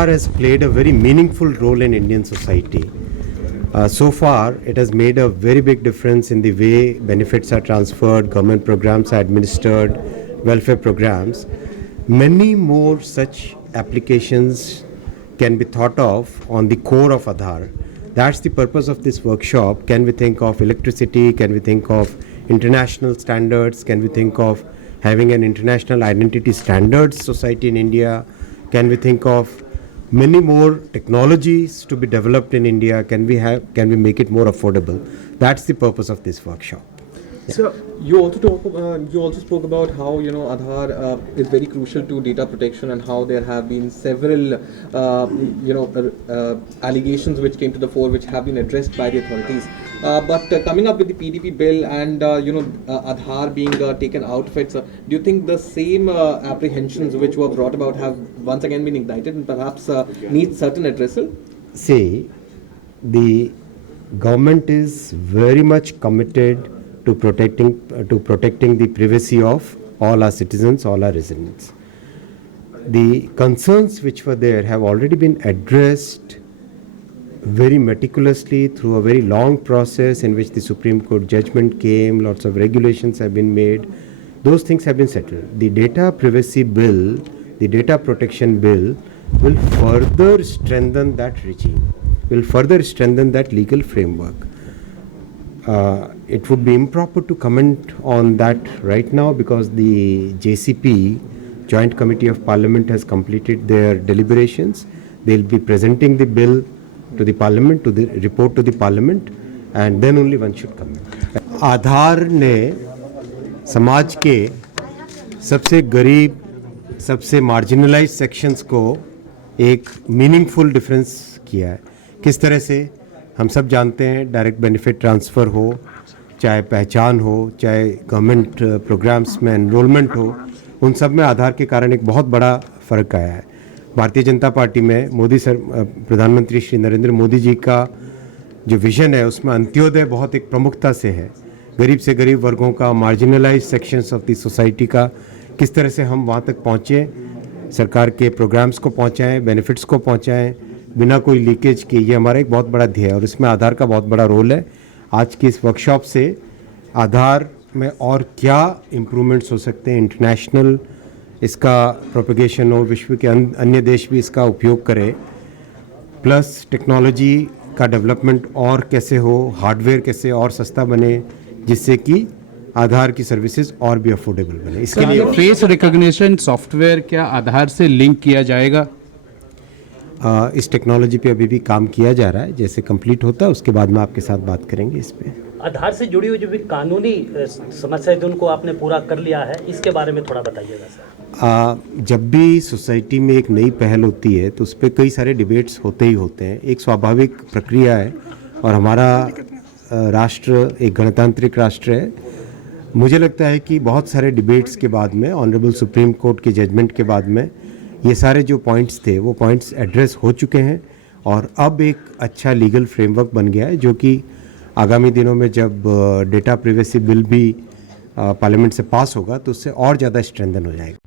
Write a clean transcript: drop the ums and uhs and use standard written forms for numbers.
Aadhaar has played a very meaningful role in Indian society. So far, it has made a very big difference in the way benefits are transferred, government programs are administered, welfare programs. Many more such applications can be thought of on the core of Aadhaar. That's the purpose of this workshop. Can we think of electricity? Can we think of international standards? Can we think of having an international identity standards society in India? Can we think of many more technologies to be developed in India? Can we make it more affordable? That's the purpose of this workshop. So you also spoke about how Aadhaar is very crucial to data protection, and how there have been several allegations which came to the fore, which have been addressed by the authorities. But coming up with the PDP bill and Aadhaar being taken out of it, so do you think the same apprehensions which were brought about have once again been ignited and perhaps need certain addressal? See, the government is very much committed to protecting the privacy of all our citizens, all our residents. The concerns which were there have already been addressed very meticulously through a very long process in which the Supreme Court judgment came, lots of regulations have been made. Those things have been settled. The data privacy bill, the data protection bill will further strengthen that regime, will further strengthen that legal framework. It would be improper to comment on that right now because the JCP, Joint Committee of Parliament, has completed their deliberations. They'll be presenting the bill to the Parliament, to the report to the Parliament, and then only one should comment. आधार ने समाज के सबसे गरीब, सबसे marginalised sections को एक meaningful difference किया है. किस तरह से हम सब जानते हैं, डायरेक्ट बेनिफिट ट्रांसफ़र हो, चाहे पहचान हो, चाहे गवर्नमेंट प्रोग्राम्स में एनरोलमेंट हो, उन सब में आधार के कारण एक बहुत बड़ा फ़र्क आया है. भारतीय जनता पार्टी में प्रधानमंत्री श्री नरेंद्र मोदी जी का जो विज़न है उसमें अंत्योदय बहुत एक प्रमुखता से है. गरीब से गरीब वर्गों का, marginalised sections of the society का किस तरह से हम वहाँ तक पहुँचें, सरकार के प्रोग्राम्स को पहुँचाएँ, बेनिफिट्स को पहुँचाएँ बिना कोई लीकेज के, ये हमारा एक बहुत बड़ा ध्येय है और इसमें आधार का बहुत बड़ा रोल है. आज की इस वर्कशॉप से आधार में और क्या इम्प्रूवमेंट्स हो सकते हैं, इंटरनेशनल इसका प्रोपेगेशन हो, विश्व के अन्य देश भी इसका उपयोग करें, प्लस टेक्नोलॉजी का डेवलपमेंट और कैसे हो, हार्डवेयर कैसे और सस्ता बने, जिससे कि आधार की सर्विसेज और भी अफोर्डेबल बने. इसके लिए फेस रिकॉग्निशन सॉफ्टवेयर क्या आधार से लिंक किया जाएगा? इस टेक्नोलॉजी पे अभी भी काम किया जा रहा है. जैसे कंप्लीट होता है उसके बाद में आपके साथ बात करेंगे इस पे. आधार से जुड़ी हुई जो भी कानूनी समस्या है उनको आपने पूरा कर लिया है, इसके बारे में थोड़ा बताइएगा सर. जब भी सोसाइटी में एक नई पहल होती है तो उस पर कई सारे डिबेट्स होते ही होते हैं. एक स्वाभाविक प्रक्रिया है और हमारा राष्ट्र एक गणतांत्रिक राष्ट्र है. मुझे लगता है कि बहुत सारे डिबेट्स के बाद में, ऑनरेबल सुप्रीम कोर्ट के जजमेंट के बाद में, ये सारे जो पॉइंट्स थे वो पॉइंट्स एड्रेस हो चुके हैं और अब एक अच्छा लीगल फ्रेमवर्क बन गया है जो कि आगामी दिनों में जब डेटा प्राइवेसी बिल भी पार्लियामेंट से पास होगा तो उससे और ज़्यादा स्ट्रेंथन हो जाएगा.